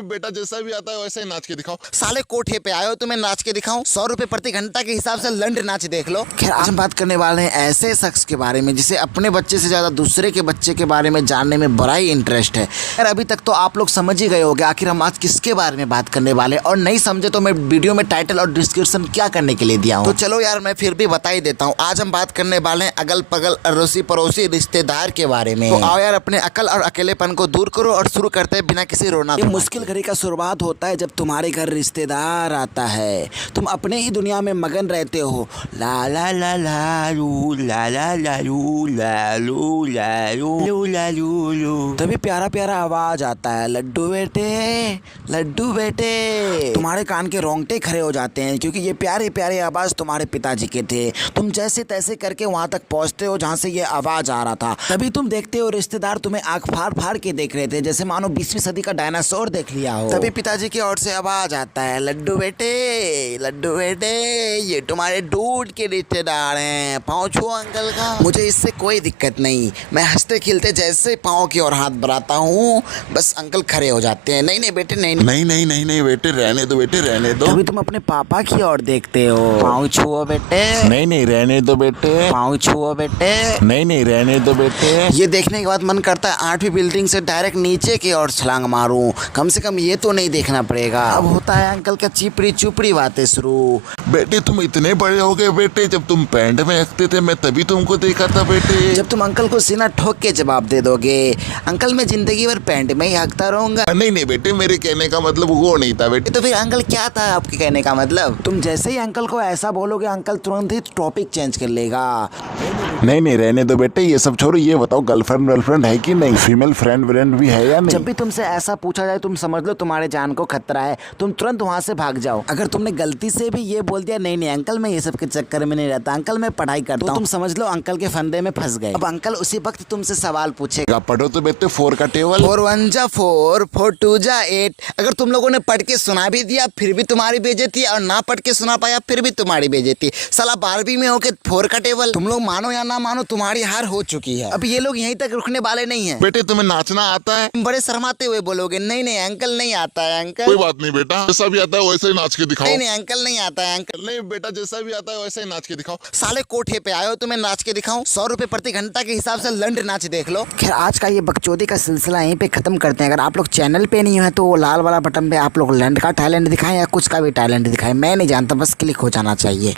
नहीं बेटा, जैसा भी आता है वैसा ही नाच के दिखाओ। साले कोठे पे आए हो तुम्हें नाच के दिखाऊं? 100 रुपए प्रति घंटा के हिसाब से लंड नाच देख लो। खैर आज हम बात करने वाले हैं ऐसे शख्स के बारे में जिसे अपने बच्चे से ज्यादा दूसरे के बच्चे के बारे में जानने में बड़ा ही इंटरेस्ट है। यार अभी तक तो आप लोग समझ ही गए होंगे आखिर हम आज किसके बारे में बात करने वाले हैं, और नहीं समझे तो मैं वीडियो में टाइटल और डिस्क्रिप्शन क्या करने के लिए दिया हूँ। तो चलो यार मैं फिर भी बता ही देता हूँ। आज हम बात करने वाले हैं अगल पगल अड़ोसी पड़ोसी रिश्तेदार के बारे में। तो आओ यार अपने अकल और अकेलेपन को दूर करो और शुरू करते हैं बिना किसी रोना। ये मुश्किल घड़ी का शुरुआत होता है जब तुम्हारे घर रिश्तेदार आता है। तुम अपने ही दुनिया में मगन रहते हो। ला ला ला ला लू ला ला ला लू ला लू ला लू ला लू लू। तभी प्यारा प्यारा आवाज आता है, लड्डू बेटे लड्डू बेटे। तुम्हारे कान के रोंगटे खड़े हो जाते हैं क्योंकि ये प्यारे प्यारे आवाज तुम्हारे पिताजी के थे। तुम जैसे तैसे करके वहां तक पहुंचते हो जहां से ये आवाज आ रहा था। तभी तुम देखते हो रिश्तेदार तुम्हें आंख फाड़ फाड़ के देख रहे थे जैसे मानो 20वीं सदी का डायनासोर देख लिया हो। तभी पिताजी की ओर से आवाज आता है, लड्डू बेटे ये तुम्हारे दूध के रिश्तेदार हैं, पाँव छुओ अंकल का। मुझे इससे कोई दिक्कत नहीं, मैं हंसते खिलते जैसे पाँव की ओर हाथ बढ़ाता हूँ बस अंकल खड़े हो जाते हैं। नहीं बेटे नहीं बेटे, रहने दो बेटे, रहने दो। तभी तुम अपने पापा की ओर देखते हो, पाँव छुओ बेटे। नहीं रहने दो बेटे। पाँव छुओ बेटे। नहीं रहने दो बेटे। ये देखने के बाद मन करता है 8वीं बिल्डिंग से डायरेक्ट नीचे की ओर छलांग मारूं। कम से कम ये तो नहीं देखना पड़ेगा। अब होता है अंकल का चिपड़ी चुपड़ी बातें शुरू। बेटे तुम इतने बड़े हो गए बेटे, जब तुम पैंट में हकते थे मैं तभी तुमको देखा था बेटे। जब तुम अंकल को सीना ठोक के जवाब दे दोगे, अंकल मैं जिंदगी भर पैंट में ही हकता रहूंगा। नहीं बेटे, मेरे कहने का मतलब वो नहीं था बेटे। तो फिर अंकल क्या था आपके कहने का मतलब? तुम जैसे ही अंकल को ऐसा बोलोगे अंकल तुरंत ही टॉपिक चेंज कर लेगा। नहीं रहने दो बेटे, ये सब छोड़ो। ये बताओ गर्लफ्रेंड है कि नहीं, फीमेल फ्रेंड भी है या नहीं? जब भी तुमसे ऐसा पूछा जाए तुम समझ लो तुम्हारे जान को खतरा है, तुम तुरंत वहां से भाग जाओ। अगर तुमने गलती से भी ये बोल दिया नहीं अंकल मैं ये सब के चक्कर में नहीं रहता, अंकल मैं पढ़ाई करता हूं, तो तुम समझ लो अंकल के फंदे में फंस गए। अब अंकल उसी वक्त तुमसे सवाल पूछेगा, पढ़ो तो बेटे 4 का टेबल। 4 1 जा 4 4 2 जा 8। अगर तुम लोगों ने पढ़ के सुना भी दिया फिर भी तुम्हारी बेइज्जती, और ना पढ़ के सुना पाया फिर भी तुम्हारी बेइज्जती। साला 12वीं में होके 4 का टेबल। तुम लोग मानो या ना मानो तुम्हारी हार हो चुकी है। अब ये लोग यहीं तक रुकने वाले नहीं है। बेटे तुम्हें नाचना आता है? तुम बड़े शर्माते हुए बोलोगे नहीं अंकल नहीं आता है अंकल। कोई बात नहीं बेटा, जैसा भी आता है वैसे ही नाच के दिखाओ। नहीं अंकल नहीं आता है अंकल। नहीं बेटा, जैसा भी आता है वैसे ही नाच के दिखाओ। साले कोठे पे आए हो तुम्हें नाच के दिखाऊं? 100 रुपए प्रति घंटा के हिसाब से लंड नाच देख लो। खैर आज का ये बकचोदी का सिलसिला यहीं पे खत्म करते हैं। अगर आप लोग चैनल पे नहीं है तो वो लाल वाला बटन पे आप लोग लंड का टैलेंट दिखाएं या कुछ का भी टैलेंट दिखाएं, मैं नहीं जानता, बस क्लिक हो जाना चाहिए।